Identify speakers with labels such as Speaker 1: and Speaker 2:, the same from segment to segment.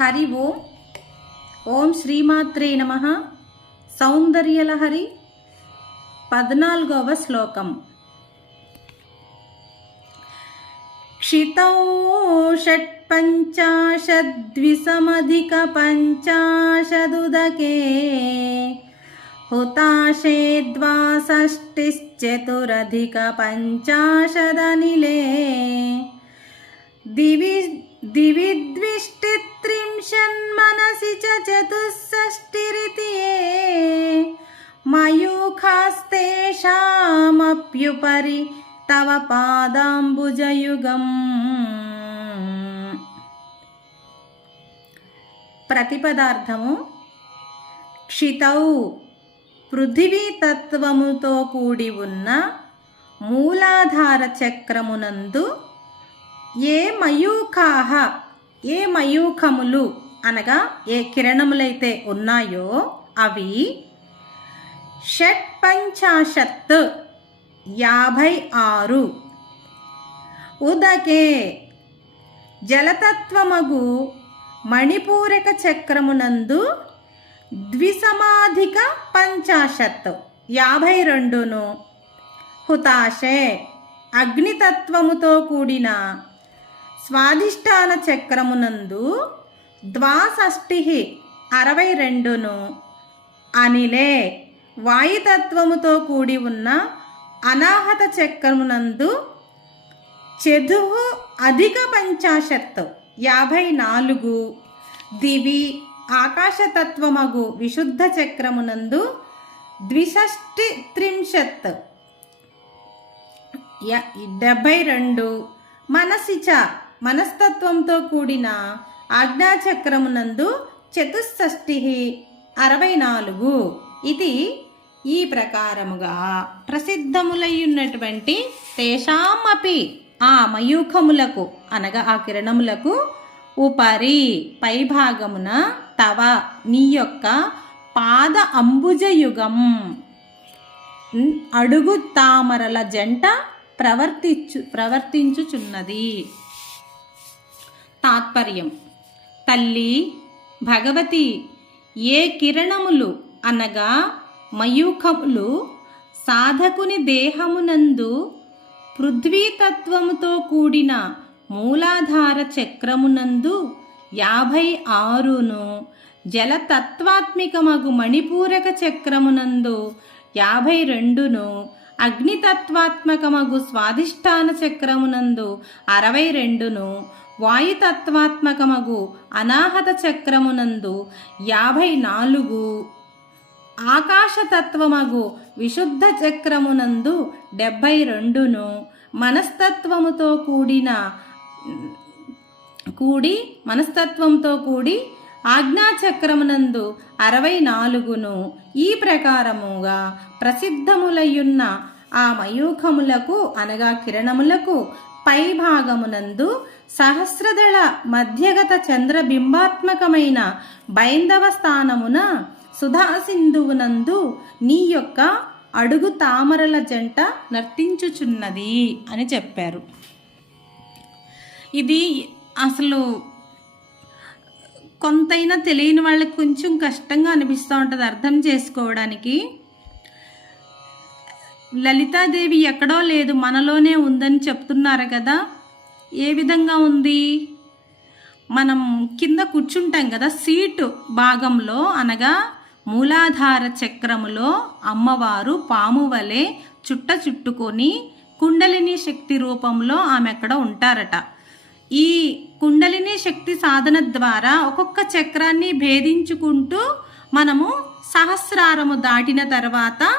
Speaker 1: హరి ఓం ఓం శ్రీమాత్రే నమ సౌందర్యలహరి పద్నాలుగవ శ్లోకం क्षितौ षट्पञ्चाशद्विसमधिकपञ्चाशदुदके हुताशे द्वाषष्टिश्चतुरधिकपञ्चाशदनिले दिवि दिवि द्विष्टित्रिंशन्मनसि च चतुष्षष्टिरिति ये मयूखास्तेषामप्युपरि तव पादाम्बुजयुगम् ప్రతిపదార్థము క్షితౌ పృథివీ తత్వముతో కూడి ఉన్న మూలాధార చక్రమునందు ఏ మయూఖాహ ఏ మయూఖములు అనగా ఏ కిరణములైతే ఉన్నాయో అవి షట్ పంచాశత్ యాభై ఆరు ఉదకే జలతత్వమగు మణిపూరక చక్రమునందు ద్విసమాధిక పంచాశత్ యాభై రెండును హుతాశే అగ్నితత్వముతో కూడిన స్వాధిష్టాన చక్రమునందు ద్వాషష్టి అరవై రెండును అనిలే వాయుతత్వముతో కూడి ఉన్న అనాహత చక్రమునందు చెదు అధిక పంచాశత్ యాభై నాలుగు దివి ఆకాశతత్వమగు విశుద్ధ చక్రమునందు ద్విషష్టి త్రింశత్. య- డెబ్బై రెండు మనసిచ మనస్తత్వంతో కూడిన ఆజ్ఞాచక్రమునందు చతుషష్టి అరవై నాలుగు ఇది ఈ ప్రకారముగా ప్రసిద్ధములయ్యున్నటువంటి తేషామపి ఆ మయూఖములకు అనగా ఆ కిరణములకు ఉపరి పైభాగమున తవ నీ యొక్క పాద అంబుజయుగం అడుగు తామరల జంట ప్రవర్తించు ప్రవర్తించుచున్నది. తాత్పర్యం. తల్లి భగవతి ఏ కిరణములు అనగా మయూఖములు సాధకుని దేహమునందు పృథ్వీతత్వముతో కూడిన మూలాధార చక్రమునందు యాభై ఆరును జలతత్వాత్మికమగు మణిపూరక చక్రమునందు యాభై రెండును అగ్నితత్వాత్మకమగు స్వాధిష్టాన చక్రమునందు అరవై రెండును వాయుతత్వాత్మకమగు అనాహత చక్రమునందు యాభై నాలుగు. ఆకాశతత్వమగు విశుద్ధ చక్రమునందు డెబ్భై రెండును. మనస్తత్వముతో కూడిన కూడి మనస్తత్వంతో కూడి ఆజ్ఞాచక్రమునందు అరవై నాలుగును. ఈ ప్రకారముగా ప్రసిద్ధములయ్యున్న ఆ మయూఖములకు అనగా కిరణములకు పై భాగమునందు సహస్రదళ మధ్యగత చంద్రబింబాత్మకమైన బైందవ స్థానమున సుధాసింధువునందు నీ యొక్క అడుగు తామరల జంట నర్తించుచున్నది అని చెప్పారు. ఇది అసలు కొంతైనా తెలియని వాళ్ళకి కొంచెం కష్టంగా అనిపిస్తూ ఉంటుంది అర్థం చేసుకోవడానికి. లలితాదేవి ఎక్కడో లేదు మనలోనే ఉందని చెప్తున్నారు కదా. ఏ విధంగా ఉంది? మనం కింద కూర్చుంటాం కదా సీటు భాగంలో అనగా మూలాధార చక్రములో అమ్మవారు పాము వలె చుట్ట చుట్టుకొని కుండలిని శక్తి రూపంలో ఆమె అక్కడ ఉంటారట. ఈ కుండలిని శక్తి సాధన ద్వారా ఒక్కొక్క చక్రాన్ని భేదించుకుంటూ మనము సహస్రారము దాటిన తర్వాత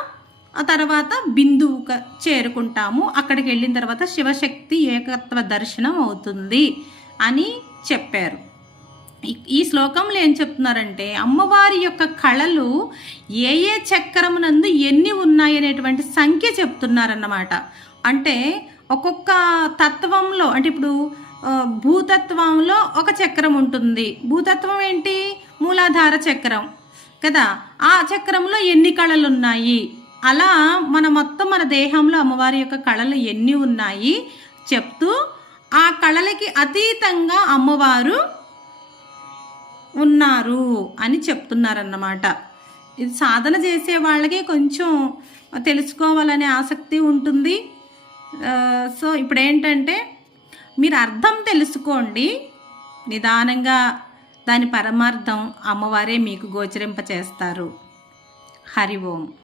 Speaker 1: ఆ తర్వాత బిందువుకు చేరుకుంటాము. అక్కడికి వెళ్ళిన తర్వాత శివశక్తి ఏకత్వ దర్శనం అవుతుంది అని చెప్పారు. ఈ- శ్లోకంలో ఏం చెప్తున్నారంటే అమ్మవారి యొక్క కళలు ఏ ఏ చక్రమునందు ఎన్ని ఉన్నాయనేటువంటి సంఖ్య చెప్తున్నారన్నమాట. అంటే ఒక్కొక్క తత్వంలో అంటే ఇప్పుడు భూతత్వంలో ఒక చక్రం ఉంటుంది. భూతత్వం ఏంటి? మూలాధార చక్రం. కదా? ఆ చక్రంలో ఎన్ని కళలు ఉన్నాయి అలా మన మొత్తం మన దేహంలో అమ్మవారి యొక్క కళలు ఎన్ని ఉన్నాయి చెప్తూ ఆ కళలకి అతీతంగా అమ్మవారు ఉన్నారు అని చెప్తున్నారన్నమాట. ఇది సాధన చేసే వాళ్ళకి కొంచెం తెలుసుకోవాలనే ఆసక్తి ఉంటుంది. సో ఇప్పుడు ఏంటంటే మీరు అర్థం తెలుసుకోండి. నిదానంగా దాని పరమార్థం అమ్మవారే మీకు గోచరింప చేస్తారు హరి ఓం.